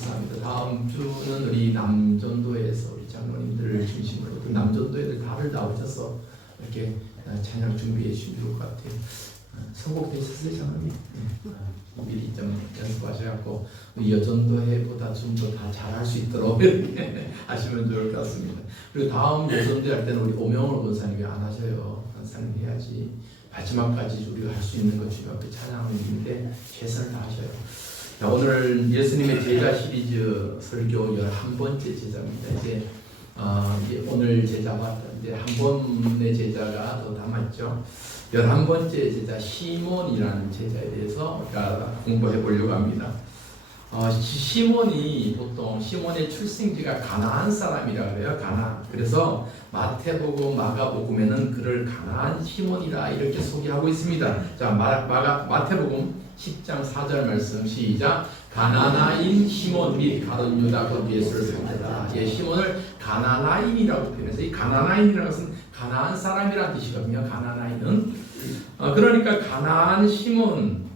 감사합니다. 다음 주는 우리 남전도에서 우리 장로님들을 중심으로 남전도 애들 다들 나오셔서 이렇게 찬양 준비해 주시면 좋을 것 같아요. 선곡되셨어요, 장로님? 미리 좀 연습하셔갖고 여전도회보다 좀 더 다 잘할 수 있도록 이렇게 하시면 좋을 것 같습니다. 그리고 다음 여전도 할 때는 우리 오명호 권사님이 안 하셔요. 권사님 해야지. 마지막까지 우리가 할 수 있는 것 중에 그 찬양을 있는데 최선을 다하셔요. 자, 오늘 예수님의 제자 시리즈 설교 11번째 제자입니다. 이제 오늘 제자가 이제 한 번의 제자가 더 남았죠. 11번째 제자 시몬이라는 제자에 대해서 우리가 공부해 보려고 합니다. 시몬이 보통 시몬의 출생지가 가나안 사람이라 그래요. 가나안. 그래서 마태복음, 마가복음에는 그를 가나안 시몬이라 이렇게 소개하고 있습니다. 자, 마태복음 10장 4절 말씀 시작. 가나나인 시몬 및 가룟 유다 곧 예수를 상대다. 예, 시몬을 가나나인이라고 표현해서 이 가나나인이라는 것은 가나안 사람이라는 뜻이거든요. 가나나인은 그러니까 가나안 시몬,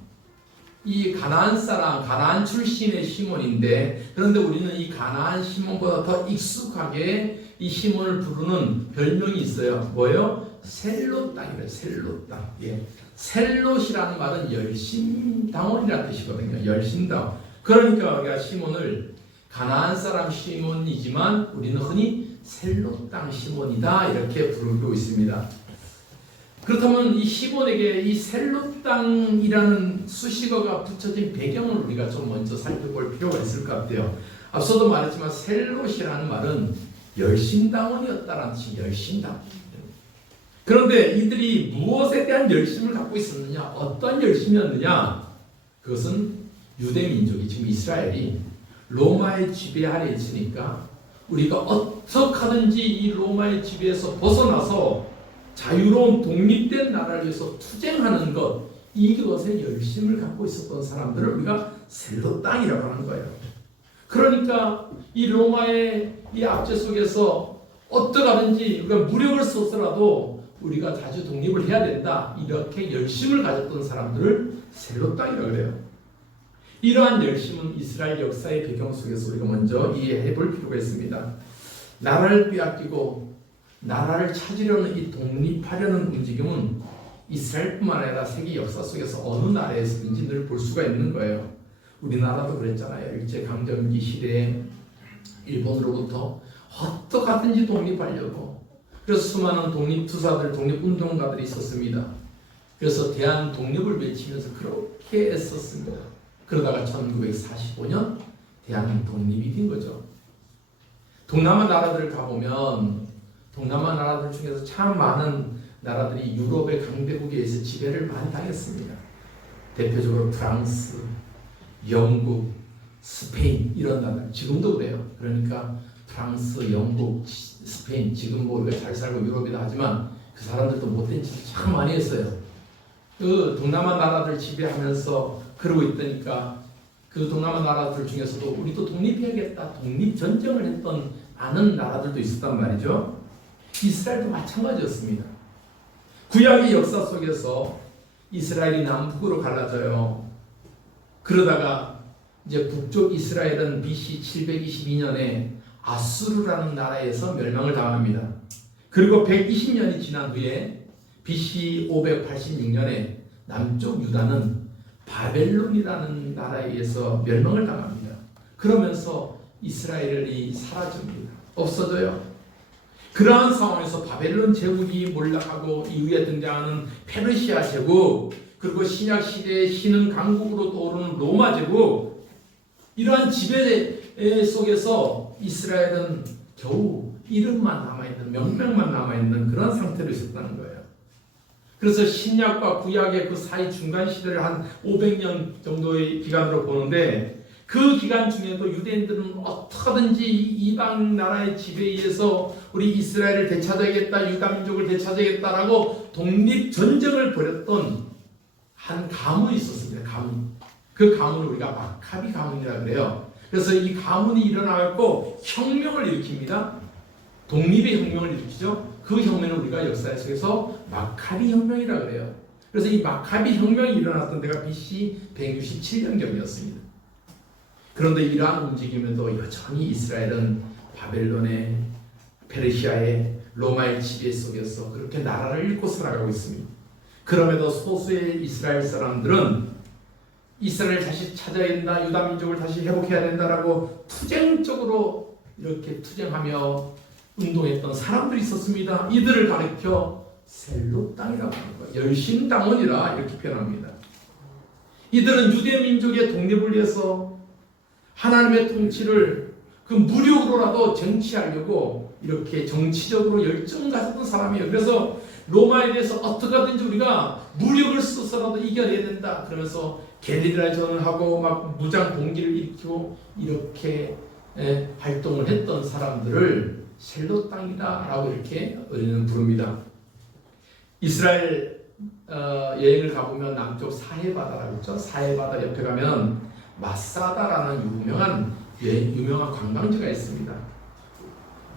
이 가나안 사람, 가나안 출신의 시몬인데, 그런데 우리는 이 가나안 시몬보다 더 익숙하게 이 시몬을 부르는 별명이 있어요. 뭐예요? 셀롯 땅이래요. 셀롯 땅. 예. 셀롯이라는 말은 열심당원이라는 뜻이거든요. 열심당원. 그러니까 우리가 시몬을 가나안 사람 시몬이지만 우리는 흔히 셀롯 땅 시몬이다 이렇게 부르고 있습니다. 그렇다면 이 시몬에게 이 셀롯 땅이라는 수식어가 붙여진 배경을 우리가 좀 먼저 살펴볼 필요가 있을 것 같아요. 앞서도 말했지만 셀롯이라는 말은 열심당원이었다는 뜻이 열심당. 그런데 이들이 무엇에 대한 열심을 갖고 있었느냐? 어떤 열심이었느냐? 그것은 유대 민족이, 지금 이스라엘이 로마의 지배 아래에 있으니까 우리가 어떻게 하든지 이 로마의 지배에서 벗어나서 자유로운 독립된 나라를 위해서 투쟁하는 것, 이것에 열심을 갖고 있었던 사람들을 우리가 셀롯 땅이라고 하는 거예요. 그러니까 이 로마의 이 압제 속에서 어떻게 하든지 우리가 무력을 써서라도 우리가 자주 독립을 해야 된다, 이렇게 열심을 가졌던 사람들을 셀롯 땅이라고 그래요. 이러한 열심은 이스라엘 역사의 배경 속에서 우리가 먼저 이해해 볼 필요가 있습니다. 나라를 빼앗기고 나라를 찾으려는 이 독립하려는 움직임은 이스라엘뿐만 아니라 세계 역사 속에서 어느 나라에서든지 늘 볼 수가 있는 거예요. 우리나라도 그랬잖아요. 일제강점기 시대에 일본으로부터 어떻게 하든지 독립하려고, 그래서 수많은 독립투사들, 독립운동가들이 있었습니다. 그래서 대한 독립을 외치면서 그렇게 애썼습니다. 그러다가 1945년 대한 독립이 된 거죠. 동남아 나라들을 가보면 동남아 나라들 중에서 참 많은 나라들이 유럽의 강대국에 의해서 지배를 많이 당했습니다. 대표적으로 프랑스, 영국, 스페인 이런 나라, 지금도 그래요. 그러니까 프랑스, 영국, 스페인, 지금 뭐 우리가 잘 살고 유럽이다 하지만 그 사람들도 못된 짓을 참 많이 했어요. 그 동남아 나라들 지배하면서 그러고 있다니까 그 동남아 나라들 중에서도 우리도 독립해야겠다, 독립전쟁을 했던 많은 나라들도 있었단 말이죠. 이스라엘도 마찬가지였습니다. 구약의 역사 속에서 이스라엘이 남북으로 갈라져요. 그러다가 이제 북쪽 이스라엘은 BC 722년에 아수르라는 나라에서 멸망을 당합니다. 그리고 120년이 지난 후에 BC 586년에 남쪽 유다는 바벨론이라는 나라에 의해서 멸망을 당합니다. 그러면서 이스라엘이 사라집니다. 없어져요. 그러한 상황에서 바벨론 제국이 몰락하고 이후에 등장하는 페르시아 제국, 그리고 신약 시대의 신흥 강국으로 떠오르는 로마 제국, 이러한 지배 속에서 이스라엘은 겨우 이름만 남아있는, 명명만 남아있는 그런 상태로 있었다는 거예요. 그래서 신약과 구약의 그 사이 중간 시대를 한 500년 정도의 기간으로 보는데, 그 기간 중에도 유대인들은 어떻게든지 이방 나라의 지배에 의해서 우리 이스라엘을 되찾아야겠다, 유다 민족을 되찾아야겠다라고 독립전쟁을 벌였던 한 가문이 있었습니다. 가문. 그 가문을 우리가 마카비 가문이라고 그래요. 그래서 이 가문이 일어나고 혁명을 일으킵니다. 독립의 혁명을 일으키죠. 그 혁명을 우리가 역사 속에서 마카비 혁명이라고 그래요. 그래서 이 마카비 혁명이 일어났던 데가 BC 167년경이었습니다. 그런데 이러한 움직임에도 여전히 이스라엘은 바벨론의, 페르시아의, 로마의 지배 속에서 그렇게 나라를 잃고 살아가고 있습니다. 그럼에도 소수의 이스라엘 사람들은 이스라엘 다시 찾아야 된다, 유다 민족을 다시 회복해야 된다라고 투쟁적으로 이렇게 투쟁하며 운동했던 사람들이 있었습니다. 이들을 가리켜 셀롯 땅이라고 하는 거예요. 열심당원이라 이렇게 표현합니다. 이들은 유대 민족의 독립을 위해서 하나님의 통치를 그 무력으로라도 쟁취하려고 이렇게 정치적으로 열정 가졌던 사람이에요. 그래서 로마에 대해서 어떻게든지 우리가 무력을 써서라도 이겨내야 된다. 그러면서 게릴라전을 하고 막 무장 봉기를 일으키고 이렇게 활동을 했던 사람들을 셀롯 땅이다라고 이렇게 우리는 부릅니다. 이스라엘 여행을 가보면 남쪽 사해바다라고 있죠. 사해바다 옆에 가면 마사다라는 유명한 관광지가 있습니다.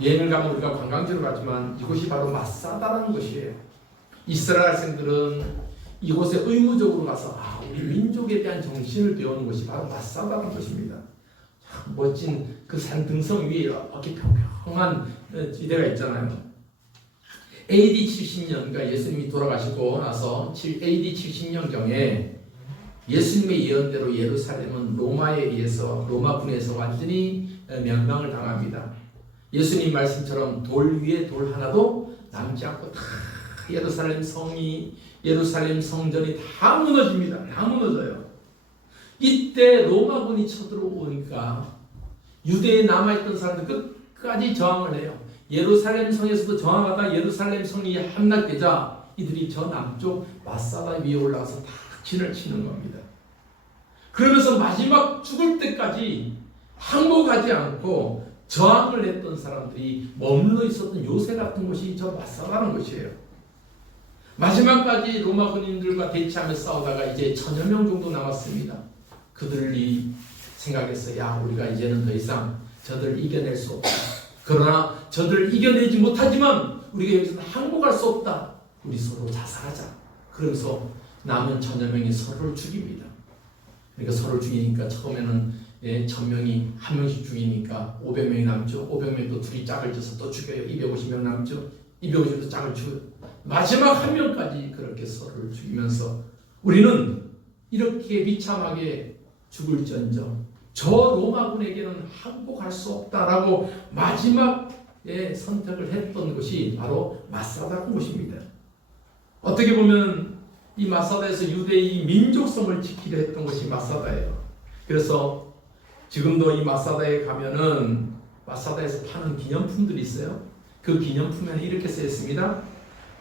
여행을 가면 우리가 관광지로 가지만 이곳이 바로 마사다라는 곳이에요. 이스라엘 학생들은 이곳에 의무적으로 가서 우리 민족에 대한 정신을 배우는 곳이 바로 마사다라는 곳입니다. 참 멋진 그 산 등성 위에 이렇게 평평한 지대가 있잖아요. AD 70년, 그러니까 예수님이 돌아가시고 나서 AD 70년경에 예수님의 예언대로 예루살렘은 로마에 의해서, 로마군에서 완전히 멸망을 당합니다. 예수님 말씀처럼 돌 위에 돌 하나도 남지 않고 다 예루살렘 성이, 예루살렘 성전이 다 무너집니다. 다 무너져요. 이때 로마군이 쳐들어오니까 유대에 남아있던 사람들 끝까지 저항을 해요. 예루살렘 성에서도 저항하다 예루살렘 성이 함락되자 이들이 저 남쪽 마사다 위에 올라가서 다 진을 치는 겁니다. 그러면서 마지막 죽을 때까지 항복하지 않고 저항을 했던 사람들이 머물러 있었던 요새 같은 곳이 저 마사다라는 곳이에요. 마지막까지 로마 군인들과 대치하며 싸우다가 이제 1000여 명 정도 남았습니다. 그들이 생각했어요. 야, 우리가 이제는 더 이상 저들을 이겨낼 수 없다. 그러나 저들을 이겨내지 못하지만 우리가 여기서 항복할 수 없다. 우리 서로 자살하자. 그러면서 남은 1000여 명이 서로를 죽입니다. 그러니까 서로를 죽이니까 처음에는 1000명이 한 명씩 죽이니까 500명이 남죠. 500명도 둘이 짝을 져서 또 죽여요. 250명 남죠. 250도 짝을 죽여요. 마지막 한 명까지 그렇게 서로를 죽이면서 우리는 이렇게 비참하게 죽을지언정 저 로마군에게는 항복할 수 없다라고 마지막에 선택을 했던 것이 바로 마사다라는 곳입니다. 어떻게 보면 이 마사다에서 유대의 민족성을 지키려 했던 것이 마사다예요. 그래서 지금도 이 마사다에 가면은 마사다에서 파는 기념품들이 있어요. 그 기념품에는 이렇게 쓰여 있습니다.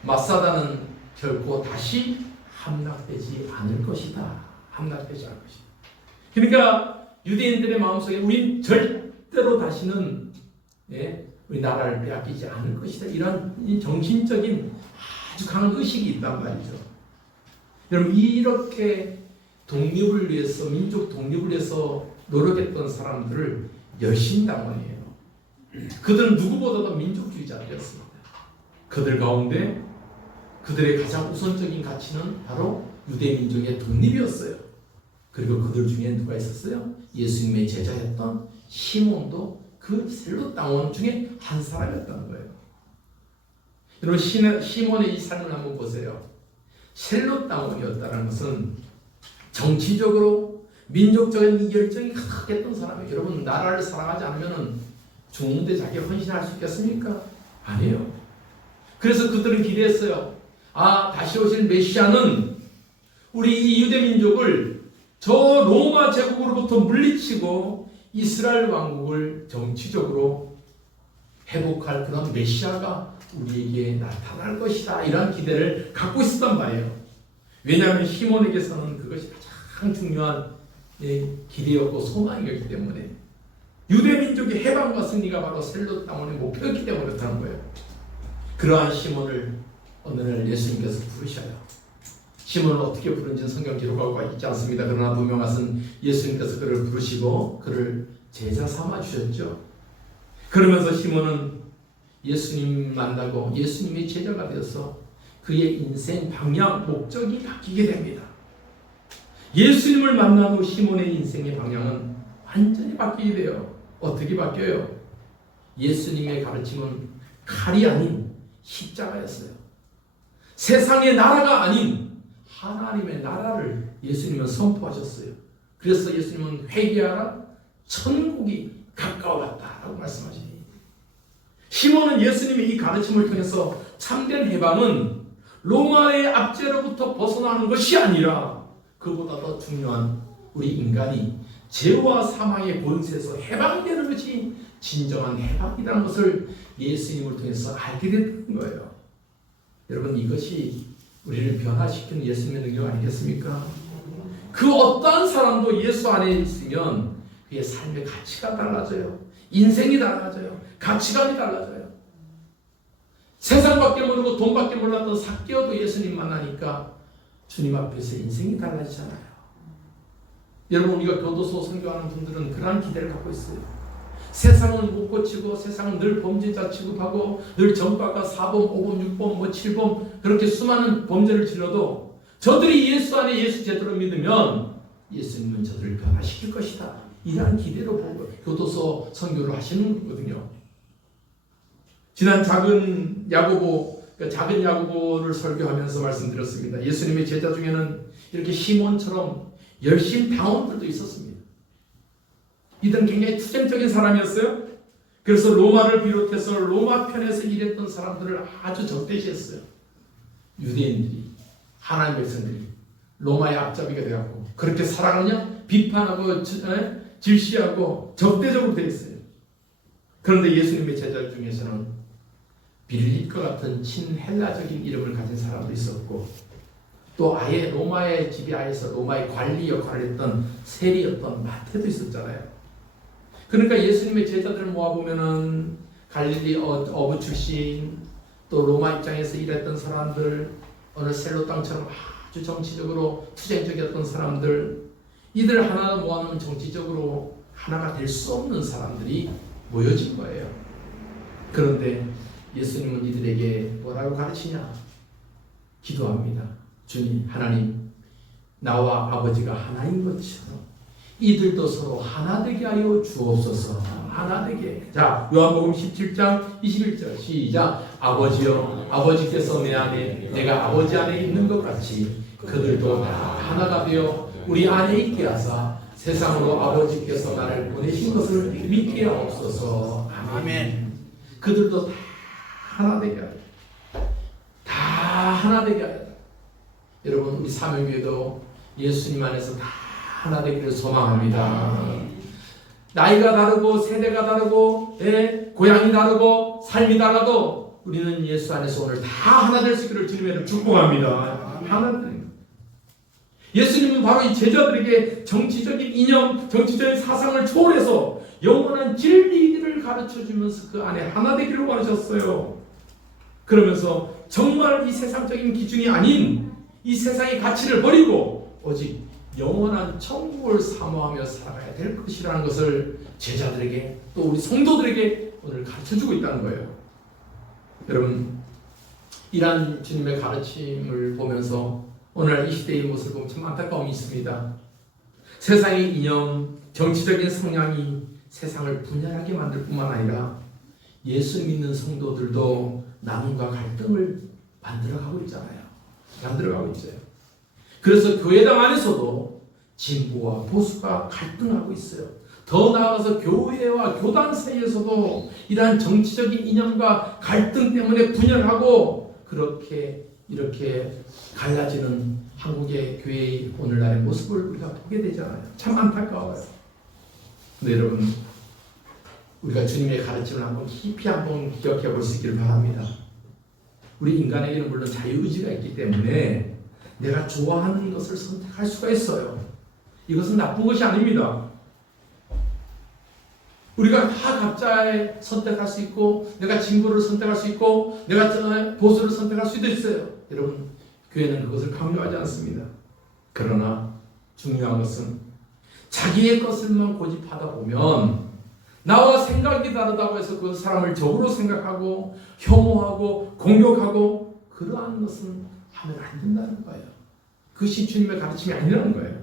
마사다는 결코 다시 함락되지 않을 것이다. 함락되지 않을 것이다. 그러니까 유대인들의 마음속에 우린 절대로 다시는 우리 나라를 빼앗기지 않을 것이다. 이런 정신적인 아주 강한 의식이 있단 말이죠. 여러분, 이렇게 독립을 위해서, 민족 독립을 위해서 노력했던 사람들을 열심당원이에요. 그들은 누구보다도 민족주의자들이었습니다. 그들 가운데 그들의 가장 우선적인 가치는 바로 유대민족의 독립이었어요. 그리고 그들 중에 누가 있었어요? 예수님의 제자였던 시몬도 그 셀롯 당원 중에 한 사람이었다는 거예요. 여러분, 시몬의 이 삶을 한번 보세요. 셀롯 당원이었다는 것은 정치적으로 민족적인 열정이 강했던 사람이에요. 여러분, 나라를 사랑하지 않으면 죽는데 자기 헌신할 수 있겠습니까? 아니에요. 그래서 그들은 기대했어요. 다시 오실 메시아는 우리 이 유대민족을 저 로마 제국으로부터 물리치고 이스라엘 왕국을 정치적으로 회복할 그런 메시아가 우리에게 나타날 것이다. 이런 기대를 갖고 있었단 말이에요. 왜냐하면 시몬에게서는 그것이 가장 중요한 기대였고 소망이었기 때문에 유대민족의 해방과 승리가 바로 셀롯 당원의 목표였기 때문에 그렇다는 거예요. 그러한 시몬을 어느 날 예수님께서 부르셔요. 시몬을 어떻게 부른지는 성경 기록하고 있지 않습니다. 그러나 분명 것은 예수님께서 그를 부르시고 그를 제자 삼아 주셨죠. 그러면서 시몬은 예수님 만나고 예수님의 제자가 되어서 그의 인생 방향, 목적이 바뀌게 됩니다. 예수님을 만난 후 시몬의 인생의 방향은 완전히 바뀌게 돼요. 어떻게 바뀌어요? 예수님의 가르침은 칼이 아닌 십자가였어요. 세상의 나라가 아닌 하나님의 나라를 예수님은 선포하셨어요. 그래서 예수님은 회개하라, 천국이 가까워왔다라고 말씀하십니다. 시몬은 예수님의 이 가르침을 통해서 참된 해방은 로마의 압제로부터 벗어나는 것이 아니라 그보다 더 중요한 우리 인간이 죄와 사망의 본세에서 해방되는 것이 진정한 해방이라는 것을 예수님을 통해서 알게 됐던 거예요. 여러분, 이것이 우리를 변화시키는 예수님의 능력 아니겠습니까? 그 어떠한 사람도 예수 안에 있으면 그의 삶의 가치가 달라져요. 인생이 달라져요. 가치관이 달라져요. 세상밖에 모르고 돈밖에 몰랐던 삭개오도 예수님 만나니까 주님 앞에서 인생이 달라지잖아요. 여러분, 우리가 교도소 선교하는 분들은 그러한 기대를 갖고 있어요. 세상은 못 고치고 세상은 늘 범죄자 취급하고 늘 전과가 4범, 5범, 6범, 7범 그렇게 수많은 범죄를 질러도 저들이 예수 안에 예수 제대로 믿으면 예수님은 저들을 변화시킬 것이다. 이러한 기대로 보고 교도소 선교를 하시는 거거든요. 지난 작은 야고보를 설교하면서 말씀드렸습니다. 예수님의 제자 중에는 이렇게 시몬처럼 열심 당원들도 있었습니다. 이들은 굉장히 투쟁적인 사람이었어요. 그래서 로마를 비롯해서 로마 편에서 일했던 사람들을 아주 적대시했어요. 유대인들이, 하나님의 백성들이 로마의 앞잡이가 되었고 그렇게 살아가느냐 비판하고 질시하고 적대적으로 되어 있어요. 그런데 예수님의 제자 중에서는 빌립과 같은 친헬라적인 이름을 가진 사람도 있었고 또 아예 로마의 지배하에서 로마의 관리 역할을 했던 세리였던 마태도 있었잖아요. 그러니까 예수님의 제자들을 모아보면은 갈릴리 어부 출신 또 로마 입장에서 일했던 사람들 어느 셀로 땅처럼 아주 정치적으로 투쟁적이었던 사람들 이들 하나 모아놓으면 정치적으로 하나가 될 수 없는 사람들이 모여진 거예요. 그런데 예수님은 이들에게 뭐라고 가르치냐? 기도합니다. 주님, 하나님, 나와 아버지가 하나인 것처럼 이들도 서로 하나 되게 하여 주옵소서. 하나 되게. 자, 요한복음 17장 21절 시작. 아버지여, 아버지께서 내 안에 내가 아버지 안에 있는 것 같이 그들도 다 하나가 되어 우리 안에 있게 하사 세상으로 아버지께서 나를 보내신 것을 믿게 하옵소서. 아멘. 그들도 다 하나 되게 하라. 다 하나 되게 하라. 여러분, 우리 사명교회도 예수님 안에서 다 하나 되기를 소망합니다. 나이가 다르고 세대가 다르고 고향이 다르고 삶이 달라도 우리는 예수 안에서 오늘 다 하나 될 수 있기를 주님의 축복합니다. 하나 됩니다. 예수님은 바로 이 제자들에게 정치적인 이념, 정치적인 사상을 초월해서 영원한 진리를 가르쳐주면서 그 안에 하나 되기를 원하셨어요. 그러면서 정말 이 세상적인 기준이 아닌 이 세상의 가치를 버리고 오직 영원한 천국을 사모하며 살아가야 될 것이라는 것을 제자들에게 또 우리 성도들에게 오늘 가르쳐주고 있다는 거예요. 여러분, 이러한 주님의 가르침을 보면서 오늘 이 시대의 모습을 보면 참 안타까움이 있습니다. 세상의 이념, 정치적인 성향이 세상을 분열하게 만들 뿐만 아니라 예수 믿는 성도들도 나눔과 갈등을 만들어가고 있잖아요. 만들어가고 있어요. 그래서 교회당 안에서도 진보와 보수가 갈등하고 있어요. 더 나아가서 교회와 교단 사이에서도 이러한 정치적인 이념과 갈등 때문에 분열하고 이렇게 갈라지는 한국의 교회의 오늘날의 모습을 우리가 보게 되잖아요. 참 안타까워요. 근데 여러분, 우리가 주님의 가르침을 깊이 한번 기억해 볼 수 있기를 바랍니다. 우리 인간에게는 물론 자유의지가 있기 때문에 내가 좋아하는 것을 선택할 수가 있어요. 이것은 나쁜 것이 아닙니다. 우리가 다 각자의 선택할 수 있고 내가 진보를 선택할 수 있고 내가 보수를 선택할 수도 있어요. 여러분, 교회는 그것을 강요하지 않습니다. 그러나 중요한 것은 자기의 것을만 고집하다 보면 나와 생각이 다르다고 해서 그 사람을 적으로 생각하고 혐오하고 공격하고 그러한 것은 하면 안 된다는 거예요. 그것이 주님의 가르침이 아니라는 거예요.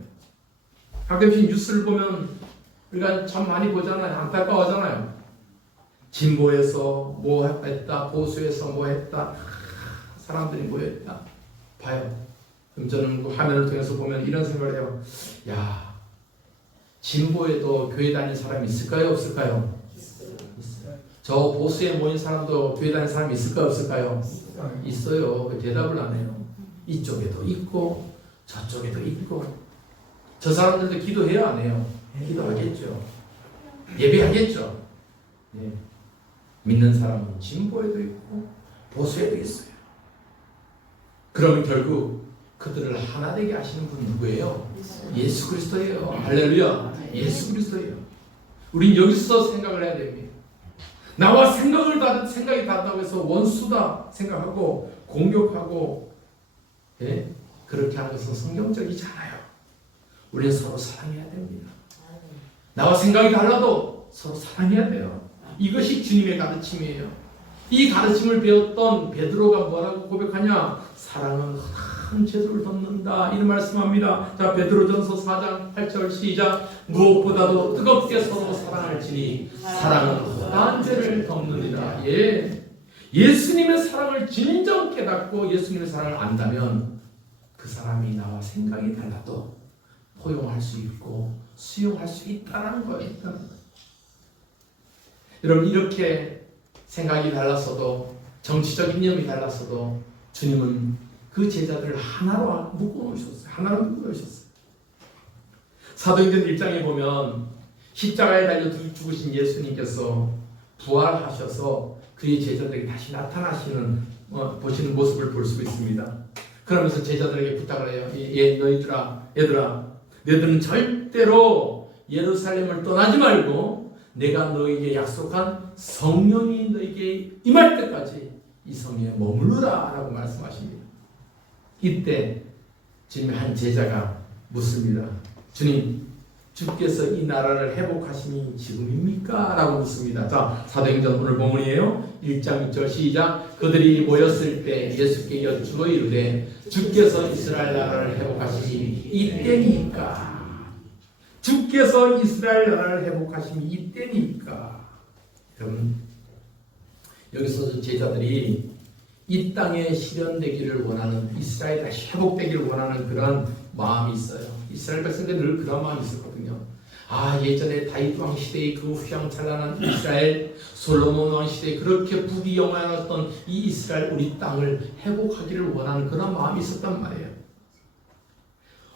가끔씩 뉴스를 보면 우리가 참 많이 보잖아요. 안타까워하잖아요. 진보에서 뭐 했다, 보수에서 뭐 했다, 사람들이 뭐 했다. 봐요. 그럼 저는 그 화면을 통해서 보면 이런 생각을 해요. 야, 진보에도 교회 다니는 사람이 있을까요? 없을까요? 있어요. 저 보수에 모인 사람도 교회 다니는 사람이 있을까요? 없을까요? 있어요. 그 대답을 안 해요. 이쪽에도 있고 저쪽에도 있고. 저 사람들도 기도해야 안 해요? 기도하겠죠. 예배하겠죠. 네. 믿는 사람은 진보에도 있고 보수에도 있어요. 그러면 결국 그들을 하나 되게 하시는 분 누구예요? 예수 그리스도예요. 할렐루야. 예수 그리스도예요. 우린 여기서 생각을 해야 됩니다. 나와 생각이 다르다고 해서 원수다 생각하고 공격하고, 예? 그렇게 하는 것은 성경적이지 않아요. 우리는 서로 사랑해야 됩니다. 나와 생각이 달라도 서로 사랑해야 돼요. 이것이 주님의 가르침이에요. 이 가르침을 배웠던 베드로가 뭐라고 고백하냐? 사랑은 큰 죄를 덮는다, 이런 말씀합니다. 자, 베드로전서 4장 8절 시작. 무엇보다도 뜨겁게 서로 사랑할지니 사랑은 헛한 죄를 덮느니라. 예, 예수님의 사랑을 진정 깨닫고 예수님의 사랑을 안다면 그 사람이 나와 생각이 달라도 포용할 수 있고 수용할 수 있다는 거예요. 여러분, 이렇게 생각이 달랐어도, 정치적 이념이 달랐어도 주님은 그 제자들을 하나로 묶어놓으셨어요. 하나로 묶어놓으셨어요. 사도행전 1장에 보면 십자가에 달려 죽으신 예수님께서 부활하셔서 그의 제자들에게 다시 나타나시는 보시는 모습을 볼 수 있습니다. 그러면서 제자들에게 부탁을 해요. 얘들아, 너희들은 절대로 예루살렘을 떠나지 말고 내가 너에게 약속한 성령이 너에게 임할 때까지 이 성에 머무르라 라고 말씀하십니다. 이때 주님의 한 제자가 묻습니다. 주님, 주께서 이 나라를 회복하심이 지금입니까? 라고 묻습니다. 자, 사도행전 오늘 본문이에요. 1장 1절 시작. 그들이 모였을 때 예수께 여쭈어 이르되 주께서 이스라엘 나라를 회복하심이 이때니까. 주께서 이스라엘 나라를 회복하심이 이때니까. 여러분, 여기서 제자들이 이 땅에 실현되기를 원하는, 이스라엘이 다시 회복되기를 원하는 그런 마음이 있어요. 이스라엘 백성들은 늘 그런 마음이 있었거든요. 아, 예전에 다윗 왕 시대의 그 휘황찬란한 이스라엘, 솔로몬 왕 시대에 그렇게 부귀영화였던 이 이스라엘, 우리 땅을 회복하기를 원하는 그런 마음이 있었단 말이에요.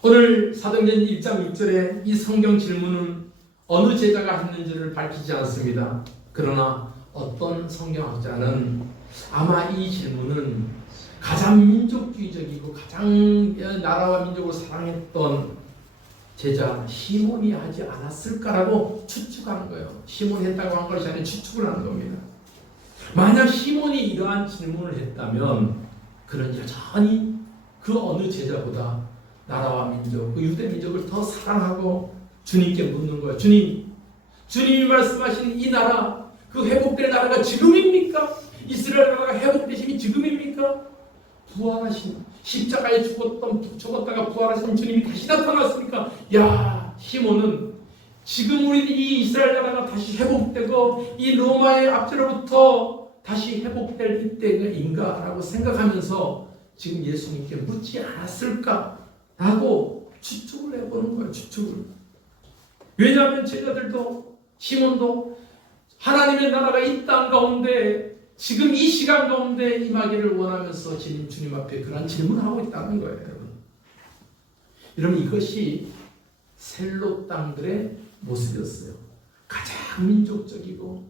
오늘 사도행전 1장 6절에 이 성경 질문은 어느 제자가 했는지를 밝히지 않습니다. 그러나 어떤 성경학자는 아마 이 질문은 가장 민족주의적이고 가장 나라와 민족을 사랑했던 제자 시몬이 하지 않았을까라고 추측하는 거예요. 시몬이 했다고 한 것이 아니라 추측을 하는 겁니다. 만약 시몬이 이러한 질문을 했다면 그는 여전히 그 어느 제자보다 나라와 민족, 그 유대 민족을 더 사랑하고 주님께 묻는 거예요. 주님이 말씀하신 이 나라, 그 회복될 나라가 지금입니까? 이스라엘 나라가 회복되심이 지금입니까? 부활하신, 십자가에 죽었다가 부활하신 주님이 다시 나타났으니까, 야, 시몬은 지금 우리 이 이스라엘 나라가 다시 회복되고 이 로마의 압제로부터 다시 회복될 이때인가라고 생각하면서 지금 예수님께 묻지 않았을까라고 추측을 해보는 거예요. 추측을. 왜냐하면 제자들도, 시몬도 하나님의 나라가 이 땅 가운데 지금 이 시간 가운데 임하기를 원하면서 주님 앞에 그런 질문을 하고 있다는 거예요. 여러분, 이것이 셀로 땅들의 모습이었어요. 가장 민족적이고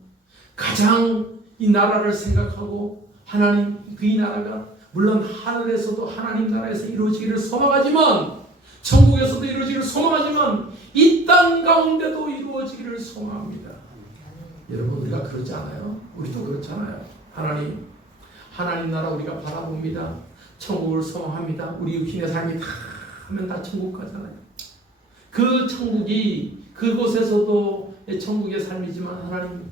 가장 이 나라를 생각하고 하나님, 그 이 나라가 물론 하늘에서도 하나님 나라에서 이루어지기를 소망하지만, 천국에서도 이루어지기를 소망하지만 이 땅 가운데도 이루어지기를 소망합니다. 여러분, 우리가 그러지 않아요? 우리도 그렇잖아요. 하나님 나라 우리가 바라봅니다. 천국을 소망합니다. 우리 육신의 삶이 다 하면 다 천국 가잖아요. 그 천국이 그곳에서도 천국의 삶이지만 하나님,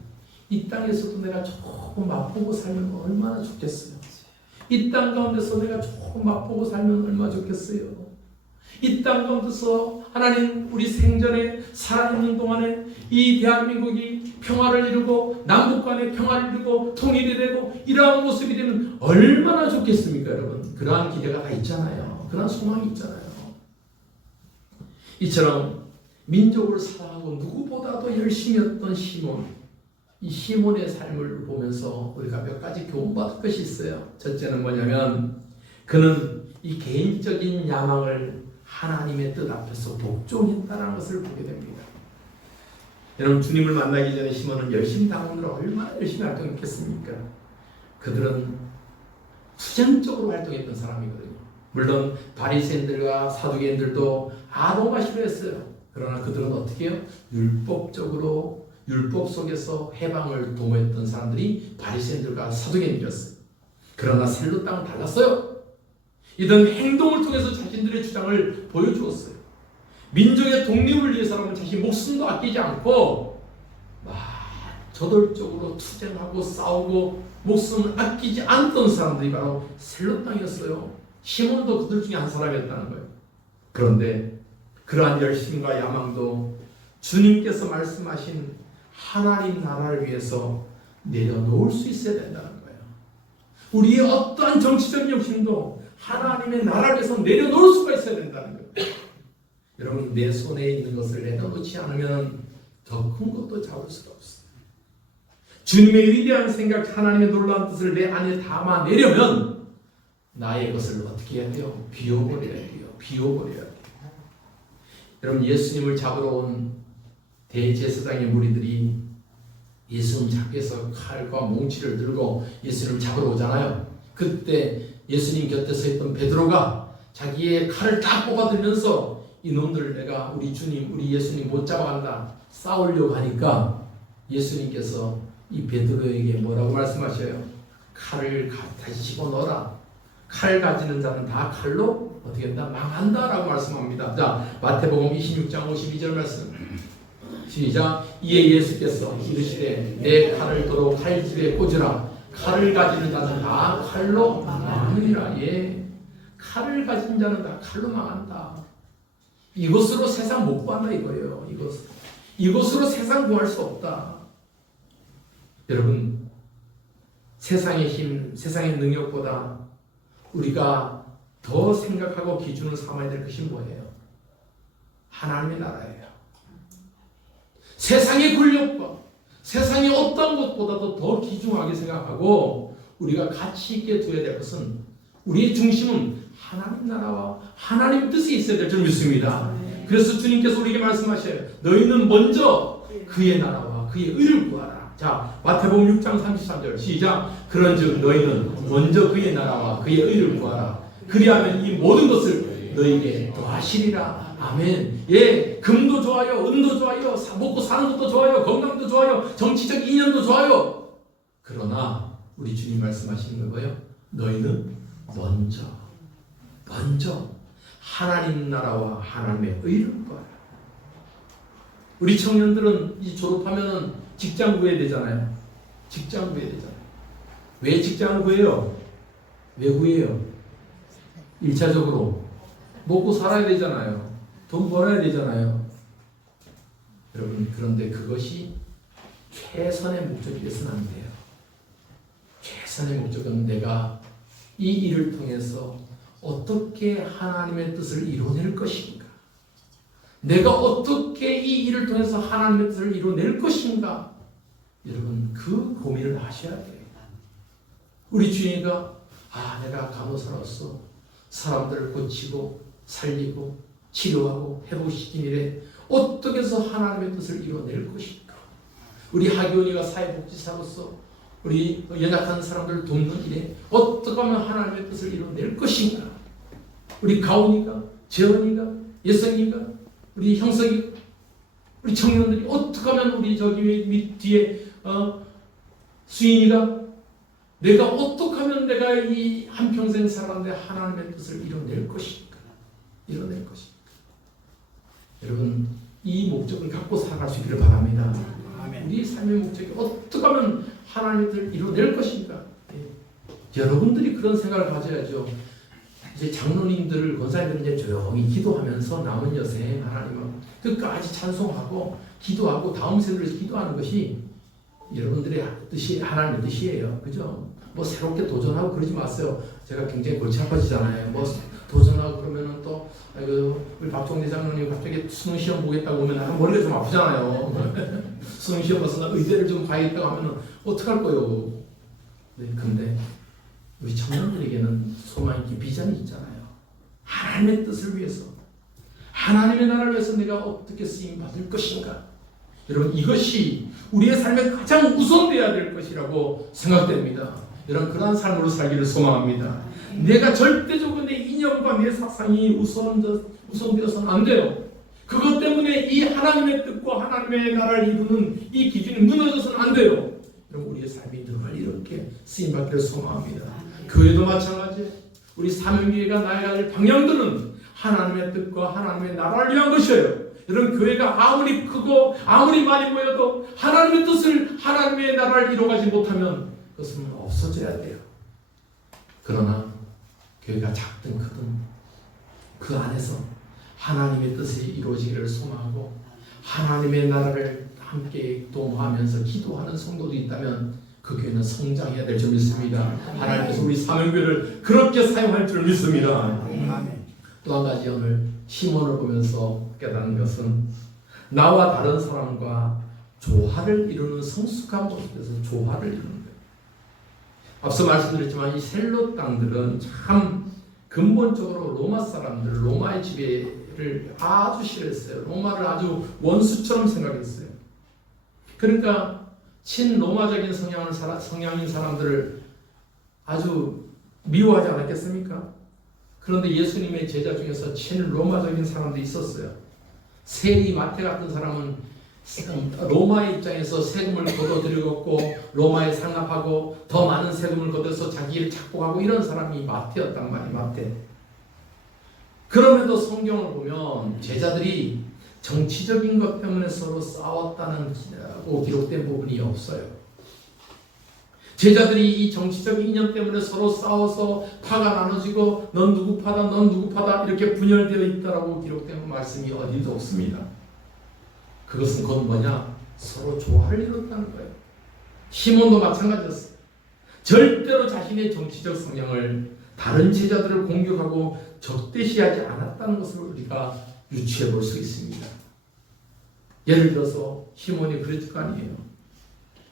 이 땅에서도 내가 조금 맛보고 살면 얼마나 좋겠어요. 이 땅 가운데서 내가 조금 맛보고 살면 얼마나 좋겠어요. 이 땅 가운데서 하나님 우리 생전에 살아있는 동안에 이 대한민국이 평화를 이루고 남북 간의 평화를 이루고 통일이 되고 이러한 모습이 되면 얼마나 좋겠습니까, 여러분? 그러한 기대가 다 있잖아요. 그러한 소망이 있잖아요. 이처럼 민족을 사랑하고 누구보다도 열심히 했던 시몬, 이 시몬의 삶을 보면서 우리가 몇 가지 교훈받을 것이 있어요. 첫째는 뭐냐면 그는 이 개인적인 야망을 하나님의 뜻 앞에서 복종했다는 것을 보게 됩니다. 여러분, 주님을 만나기 전에 시몬은 열심히 당원으로 얼마나 열심히 활동했겠습니까? 그들은 투쟁적으로 활동했던 사람이거든요. 물론 바리새인들과 사두개인들도 아동과 싫어했어요. 그러나 그들은 어떻게 해요? 율법적으로 율법 속에서 해방을 도모했던 사람들이 바리새인들과 사두개인들이었어요. 그러나 셀로 땅은 달랐어요. 이들은 행동을 통해서 자신들의 주장을 보여주었어요. 민족의 독립을 위해서라면 자신 목숨도 아끼지 않고 저돌적으로 투쟁하고 싸우고 목숨을 아끼지 않던 사람들이 바로 셀로 땅이었어요. 시몬도 그들 중에 한 사람이었다는 거예요. 그런데 그러한 열심과 야망도 주님께서 말씀하신 하나님 나라를 위해서 내려놓을 수 있어야 된다는 거예요. 우리의 어떠한 정치적인 욕심도 하나님의 나라를 위해서 내려놓을 수가 있어야 된다는 거예요. 여러분, 내 손에 있는 것을 내려놓지 않으면 더 큰 것도 잡을 수가 없어요. 주님의 위대한 생각, 하나님의 놀라운 뜻을 내 안에 담아내려면 나의 것을 어떻게 해야 돼요? 비워버려야 돼요. 비워버려야 돼요. 여러분, 예수님을 잡으러 온 대제사장의 무리들이 예수님 잡기 위해서 칼과 몽치를 들고 예수님을 잡으러 오잖아요. 그때 예수님 곁에 서 있던 베드로가 자기의 칼을 딱 뽑아들면서 이놈들을 내가 우리 주님, 우리 예수님 못 잡아간다 싸우려고 하니까 예수님께서 이 베드로에게 뭐라고 말씀하셔요? 칼을 다시 집어넣어라. 칼 가지는 자는 다 칼로 어떻게 한다? 망한다 라고 말씀합니다. 자, 마태복음 26장 52절 말씀 시작. 이에 예수께서 이르시되 내 칼을 도로 칼집에 꽂으라. 칼을 가지는 자는 다 칼로 망하느니라. 예, 칼을 가진 자는 다 칼로 망한다. 이것으로 세상 못 구한다 이거예요. 이것으로 세상 구할 수 없다. 여러분, 세상의 힘, 세상의 능력보다 우리가 더 생각하고 기준을 삼아야 될 것이 뭐예요? 하나님의 나라예요. 세상의 권력과 세상의 어떤 것보다도 더 귀중하게 생각하고 우리가 가치 있게 두어야 될 것은 우리의 중심은 하나님 나라와 하나님 뜻이 있어야 될 줄 믿습니다. 그래서 주님께서 우리에게 말씀하셔요. 너희는 먼저 그의 나라와 그의 의를 구하라. 자, 마태복음 6장 33절 시작. 그런즉 너희는 먼저 그의 나라와 그의 의를 구하라. 그리하면 이 모든 것을 너희에게 더하시리라. 아멘. 예, 금도 좋아요, 은도 좋아요, 먹고 사는 것도 좋아요, 건강도 좋아요, 정치적 이념도 좋아요. 그러나 우리 주님 말씀하시는 거예요. 너희는 먼저 하나님 나라와 하나님의 의를 구하라. 우리 청년들은 이 졸업하면은 직장 구해야 되잖아요. 직장 구해야 되잖아요. 왜 직장을 구해요? 왜 구해요? 1차적으로 먹고 살아야 되잖아요. 돈 벌어야 되잖아요. 여러분, 그런데 그것이 최선의 목적이 돼서는 안 돼요. 최선의 목적은 내가 이 일을 통해서 어떻게 하나님의 뜻을 이뤄낼 것인가? 내가 어떻게 이 일을 통해서 하나님의 뜻을 이뤄낼 것인가? 여러분, 그 고민을 하셔야 돼요. 우리 주인이가 내가 간호사로서 사람들을 고치고 살리고 치료하고 회복시킨 일에 어떻게 해서 하나님의 뜻을 이뤄낼 것인가? 우리 하교원이가 사회복지사로서 우리 연약한 사람들을 돕는 일에 어떻게 하면 하나님의 뜻을 이뤄낼 것인가? 우리 가온이가, 재원이가, 예성이가, 우리 형석이, 우리 청년들이 어떻게 하면 우리 저기 밑 뒤에 수인이가 내가 어떻게 하면 내가 이 한평생 살았는데 하나님의 뜻을 이뤄낼 것인가? 이뤄낼 것인가? 여러분, 이 목적을 갖고 살아갈 수 있기를 바랍니다. 아멘. 우리 삶의 목적이 어떻게 하면 하나님의 뜻을 이뤄낼 것인가? 여러분들이 그런 생각을 가져야죠. 이제 장로님들, 권사님들 이제 조용히 기도하면서 남은 여생 하나님은 끝까지 찬송하고 기도하고 다음 세대를 기도하는 것이 여러분들의 뜻이 하나님의 뜻이에요. 그죠? 뭐 새롭게 도전하고 그러지 마세요. 제가 굉장히 골치 아파지잖아요. 뭐 도전하고 그러면은 또 우리 박종대 장로님 갑자기 수능 시험 보겠다고 오면 머리가 좀 아프잖아요. 수능 시험 봐서 나 의대를 좀 봐야겠다고 하면은 어떡할 거예요. 네, 근데 우리 청년들에게는 소망이 있고 비전이 있잖아요. 하나님의 뜻을 위해서, 하나님의 나라를 위해서 내가 어떻게 쓰임 받을 것인가. 여러분, 이것이 우리의 삶에 가장 우선되어야 될 것이라고 생각됩니다. 여러분, 그러한 삶으로 살기를 소망합니다. 내가 절대적으로 내 이념과 내 사상이 우선되어서는 안 돼요. 그것 때문에 이 하나님의 뜻과 하나님의 나라를 이루는 이 기준이 무너져서는 안 돼요. 여러분, 우리의 삶이 늘 이렇게 쓰임받기를 소망합니다. 교회도 마찬가지예요. 우리 사명교회가 나아가야 될 방향들은 하나님의 뜻과 하나님의 나라를 위한 것이에요. 여러분, 교회가 아무리 크고 아무리 많이 모여도 하나님의 뜻을, 하나님의 나라를 이루어가지 못하면 그것은 없어져야 돼요. 그러나 교회가 작든 크든 그 안에서 하나님의 뜻이 이루어지기를 소망하고 하나님의 나라를 함께 도모하면서 기도하는 성도도 있다면 그 교회는 성장해야 될 줄 믿습니다. 하나님께서 우리 사명교회를 그렇게 사용할 줄 믿습니다. 또 한 가지 오늘 시몬을 보면서 깨닫는 것은 나와 다른 사람과 조화를 이루는 성숙한 모습에서 조화를 이루는 거예요. 앞서 말씀드렸지만 이 셀로 땅들은 참 근본적으로 로마 사람들, 로마의 지배를 아주 싫어했어요. 로마를 아주 원수처럼 생각했어요. 그러니까 친로마적인 성향인 사람들을 아주 미워하지 않았겠습니까? 그런데 예수님의 제자 중에서 친로마적인 사람도 있었어요. 세리 마태 같은 사람은 로마의 입장에서 세금을 걷어들이고 로마에 상납하고 더 많은 세금을 걷어서 자기를 착복하고 이런 사람이 마태였단 말이에요. 마태. 그럼에도 성경을 보면 제자들이 정치적인 것 때문에 서로 싸웠다는 기록된 부분이 없어요. 제자들이 이 정치적인 이념 때문에 서로 싸워서 파가 나눠지고 넌 누구 파다 넌 누구 파다 이렇게 분열되어 있다라고 기록된 말씀이 어디도 없습니다. 그것은 곧 뭐냐? 서로 조화를 이뤘다는 거예요. 시몬도 마찬가지였어요. 절대로 자신의 정치적 성향을 다른 제자들을 공격하고 적대시하지 않았다는 것을 우리가 유추해 볼 수 있습니다. 예를 들어서 시몬이 그랬을 거 아니에요.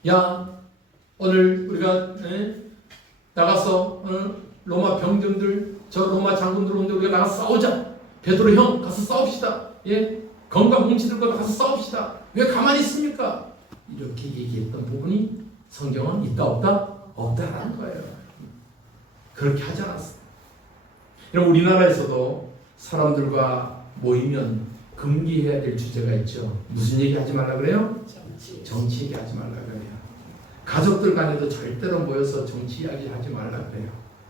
야, 오늘 우리가 나가서 로마 병정들, 저 로마 장군들 오는데 우리가 나가서 싸우자. 베드로 형 가서 싸웁시다. 예, 건강 뭉치들과 가서 싸웁시다. 왜 가만히 있습니까? 이렇게 얘기했던 부분이 성경은 있다 없다? 없다라는 거예요. 그렇게 하지 않았어요. 그럼 우리나라에서도 사람들과 모이면 금기해야 될 주제가 있죠. 무슨 얘기 하지 말라 그래요? 정치 얘기 하지 말라 그래요. 가족들 간에도 절대로 모여서 정치 이야기 하지 말라 그래요.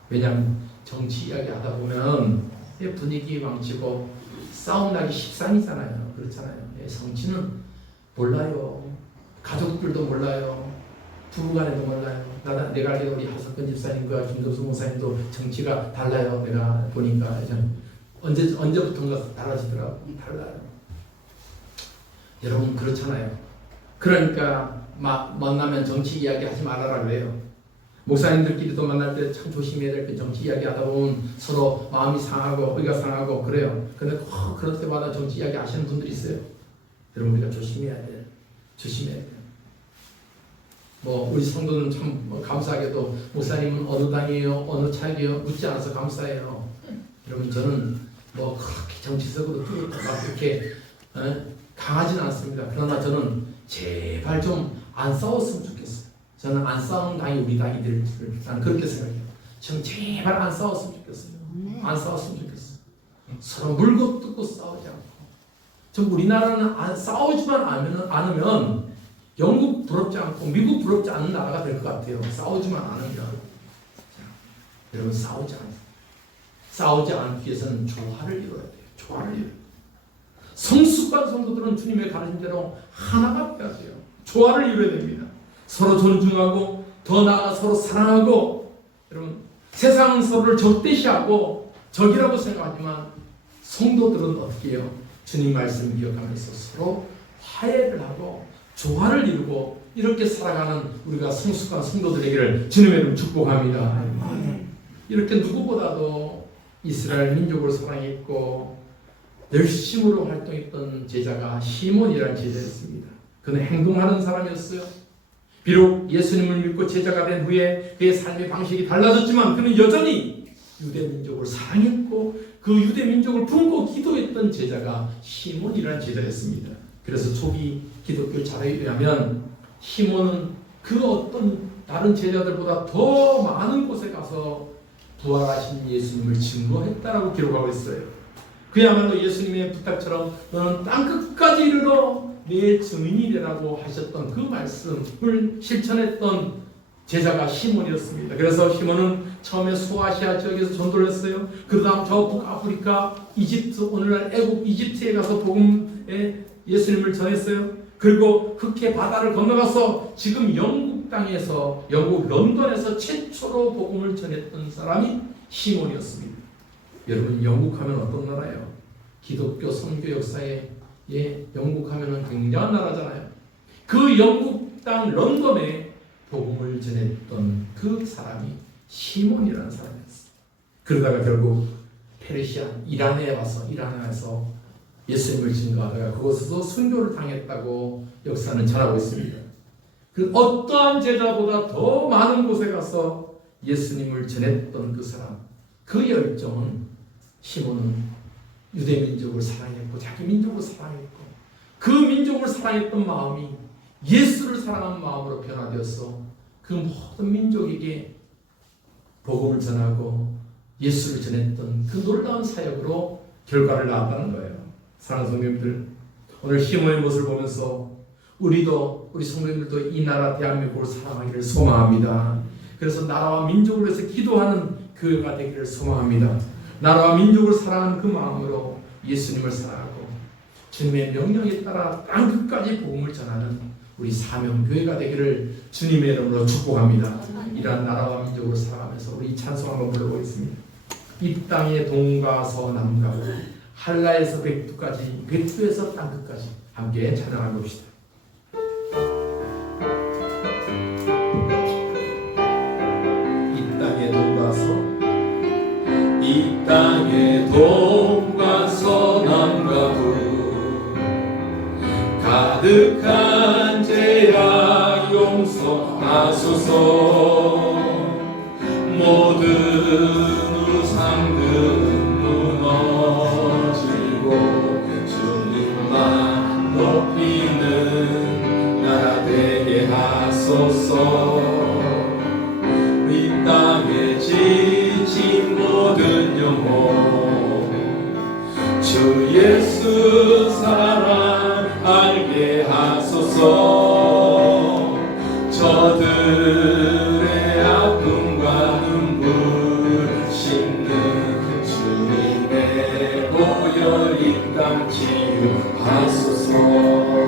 왜냐하면 정치 이야기 하다 보면 분위기 망치고 싸움 나기 십상이잖아요. 그렇잖아요. 정치는 몰라요. 가족들도 몰라요. 부부간에도 몰라요. 내가 알기로 우리 하석근 집사님과 김도수 목사님도 정치가 달라요. 내가 보니까 언제부턴가 달라지더라고. 달라요. 여러분 그렇잖아요. 그러니까 만나면 정치 이야기 하지 말아라 그래요. 목사님들끼리도 만날 때 참 조심해야 될 게 정치 이야기 하다 보면 서로 마음이 상하고 의가 상하고 그래요. 근데 그럴 때마다 정치 이야기 하시는 분들이 있어요. 여러분 우리가 조심해야 돼요. 조심해야 돼요. 우리 성도는 참 감사하게도 목사님은 어느 당이에요? 어느 차이에요? 묻지 않아서 감사해요. 여러분 저는 그렇게 정치적으로 막 이렇게 강하지는 않습니다. 그러나 저는 제발 좀 안 싸웠으면 좋겠어요. 저는 안 싸우는 당이 우리 당이 될 줄 나는 그렇게 생각해요. 저는 제발 안 싸웠으면 좋겠어요. 안 싸웠으면 좋겠어요. 서로 물고 뜯고 싸우지 않고. 전 우리나라는 싸우지만 않으면 영국 부럽지 않고 미국 부럽지 않은 나라가 될 것 같아요. 싸우지만 않으면. 여러분 싸우지 않기 위해서는 조화를 이루어야 돼요. 조화를 이루어야 돼요. 성숙한 성도들은 주님의 가르침대로 하나가 되어야 돼요. 조화를 이루어야 됩니다. 서로 존중하고 더 나아가 서로 사랑하고 여러분 세상은 서로를 적대시하고 적이라고 생각하지만 성도들은 어떻게 해요? 주님 말씀 기억하면서 서로 화해를 하고 조화를 이루고 이렇게 살아가는 우리가 성숙한 성도들에게를 주님의 이름 축복합니다. 이렇게 누구보다도 이스라엘 민족을 사랑했고 열심으로 활동했던 제자가 시몬이라는 제자였습니다. 그는 행동하는 사람이었어요. 비록 예수님을 믿고 제자가 된 후에 그의 삶의 방식이 달라졌지만 그는 여전히 유대 민족을 사랑했고 그 유대 민족을 품고 기도했던 제자가 시몬이라는 제자였습니다. 그래서 초기 기독교 자료에 의하면 시몬은 그 어떤 다른 제자들보다 더 많은 곳에 가서 부활하신 예수님을 증거했다라고 기록하고 있어요. 그야말로 예수님의 부탁처럼 너는 땅끝까지 이르러 내 증인이 되라고 하셨던 그 말씀을 실천했던 제자가 시몬이었습니다. 그래서 시몬은 처음에 소아시아 지역에서 전도를 했어요. 그 다음 저 북아프리카, 이집트, 오늘날 애국 이집트에 가서 복음에 예수님을 전했어요. 그리고 흑해 바다를 건너가서 지금 영국 땅에서, 영국 런던에서 최초로 복음을 전했던 사람이 시몬이었습니다. 여러분, 영국 하면 어떤 나라예요? 기독교 선교 역사에 영국 하면은 굉장한 나라잖아요. 그 영국 땅 런던에 복음을 전했던 그 사람이 시몬이라는 사람이었어요. 그러다가 결국 페르시아, 이란에서 예수님을 증거하다가 그곳에서 순교를 당했다고 역사는 전하고 있습니다. 그 어떠한 제자보다 더 많은 곳에 가서 예수님을 전했던 그 사람, 그 열정은 시몬은 유대 민족을 사랑했고 자기 민족을 사랑했고 그 민족을 사랑했던 마음이 예수를 사랑하는 마음으로 변화되어서 그 모든 민족에게 복음을 전하고 예수를 전했던 그 놀라운 사역으로 결과를 낳았다는 거예요. 사랑하는 성도님들, 오늘 시몬의 모습을 보면서 우리 성도님들도 이 나라 대한민국을 사랑하기를 소망합니다. 그래서 나라와 민족을 위해서 기도하는 교회가 되기를 소망합니다. 나라와 민족을 사랑하는 그 마음으로 예수님을 사랑하고 주님의 명령에 따라 땅끝까지 복음을 전하는 우리 사명교회가 되기를 주님의 이름으로 축복합니다. 이러한 나라와 민족으로 살아가면서 우리 찬송 한번 불러보겠습니다. 이 땅의 동과 서남과 한라에서 백두까지, 백두에서 땅끝까지 함께 찬양해 봅시다. 이 땅의 동과 이 땅의 동과 서남과 북 가득한 죄악 용서하소서. 모든 우상들은 무너지고 주님만 높이는 나라 되게 하소서. 이 땅에 지친 모든 영혼 주 예수 사랑 알게 하소서. 저들의 아픔과 눈물 씻는 주님의 보혈 이 땅 치유하소서.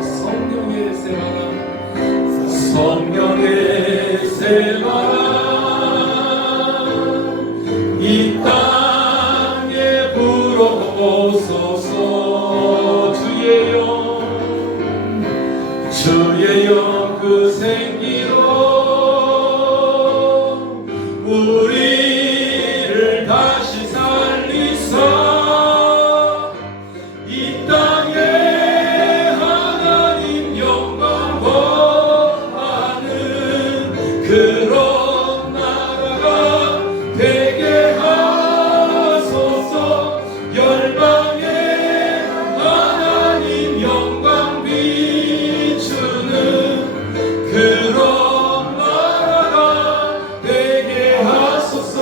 성령의 새바람, 성령의 새바람 이 땅에 불어오소서. 주의 영 그 생기로 우리를 다시 살리사. 이 땅에 하나님 영광 거하는 그런 나라가 되게 하소서. 열방에 하나님 영광 비추는 그런 나라가 되게 하소서.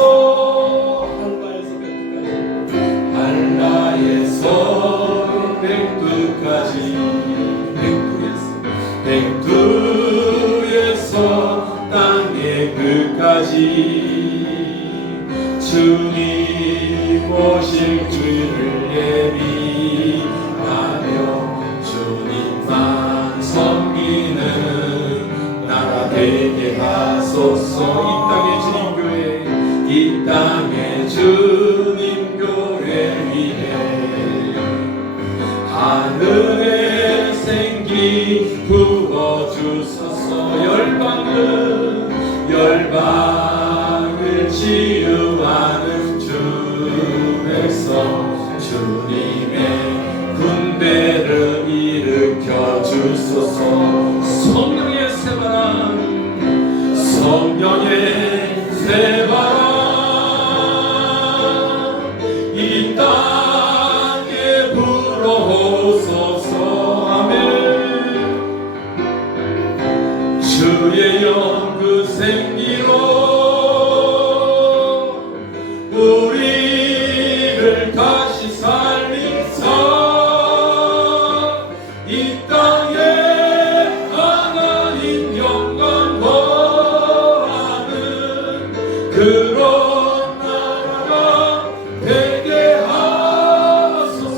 한라에서 백두까지, 백두에서 땅의 끝까지 주님 오실 줄을 예비하며 주님만 섬기는 나라 되게 하소서. 이 땅의 주님교회, 이 땅의 주님교회 하늘의 생기 부어주소서. 열방을 치유하는 주 백성 주님의 군대를 일으켜 주소서. 성령의 새바람 성령의 새바람 이 땅에 불어오소서. 아멘. 주의 영 그 생기로 우리를 다시 살리사 이 땅에 하나님 영광 더하는 그런 나라가 되게 하소서.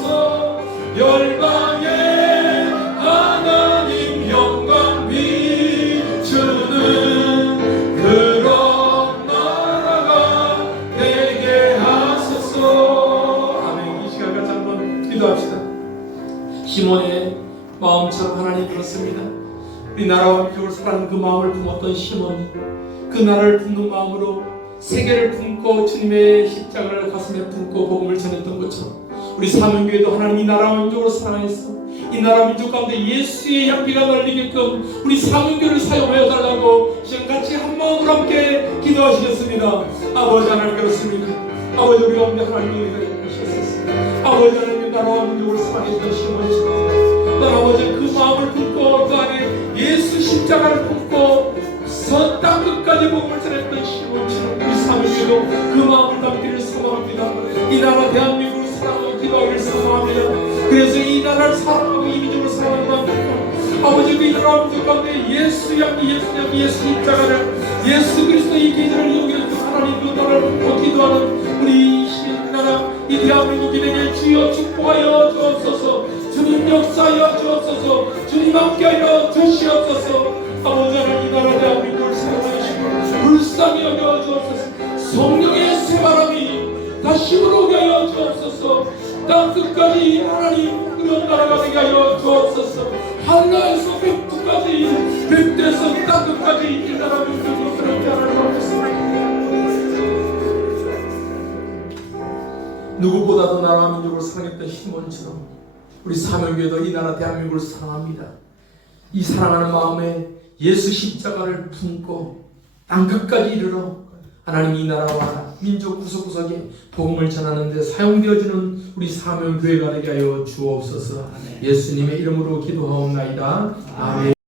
열방에 하나님 영광 비추는 그런 나라가 되게 하소서. 아멘. 이 시간 같이 한번 기도합시다. 시몬의 마음처럼 하나님 그렇습니다. 우리 나라와 민족을 사랑하는 그 마음을 품었던 시몬이 그 나라를 품는 마음으로 세계를 품고 주님의 십자가를 가슴에 품고 복음을 전했던 것처럼 우리 사명교회도 하나님 이 나라와 민족을 사랑해서 이 나라 민족 가운데 예수의 향기가 널리게끔 우리 사명교회를 사용하여 달라고 지금 같이 한 마음으로 함께 기도하시겠습니다. 아버지 하나님 그렇습니다. 아버지 우리 가운데 하나님의 은혜가 하셨습니다. 아버지 하나님 나라와 민족을 사랑했던 시몬이시다. 아버지 그 마음을 품고 그 안에 예수 십자가를 품고 땅 끝까지 복음을 전했던 시몬처럼 우리 사명교회도 그 마음을 담기를 소망합니다. 이 나라 대한민국을 사랑하고 기도하기를 소망합니다. 그래서 이 나라를 사랑하고 이 민족을 사랑하는 마음입니다. 아버지 이 나라 민족 가운데 예수 향기 예수 십자가를 예수 그리스도의 계절을 이용해서 하나님 그 나라를 품고 기도하는 우리 나라 이 대한민국이 되게 주여 축복하여 주옵소서. 주님 역사하여 주옵소서. 주님 함께하여 주시옵소서. 아버지 하나님 이 나라 대한민국을 사랑하시고 불쌍히 여겨 주옵소서. 성령의 새바람이 다시 불어오게 하여 주옵소서. 땅 끝까지 하나님 그런 나라가 되게 하여 주옵소서. 한나에서 백두까지 백대에서 땅 끝까지 이 나라 민족이 그렇게 하나님 앞에서 누구보다도 나라와 민족을 사랑했던 시몬처럼 우리 사명교회도 이 나라 대한민국을 사랑합니다. 이 사랑하는 마음에 예수 십자가를 품고 땅 끝까지 이르러 하나님 이 나라와 민족 구석구석에 복음을 전하는 데 사용되어지는 우리 사명교회가 되게 하여 주옵소서. 예수님의 이름으로 기도하옵나이다. 아멘.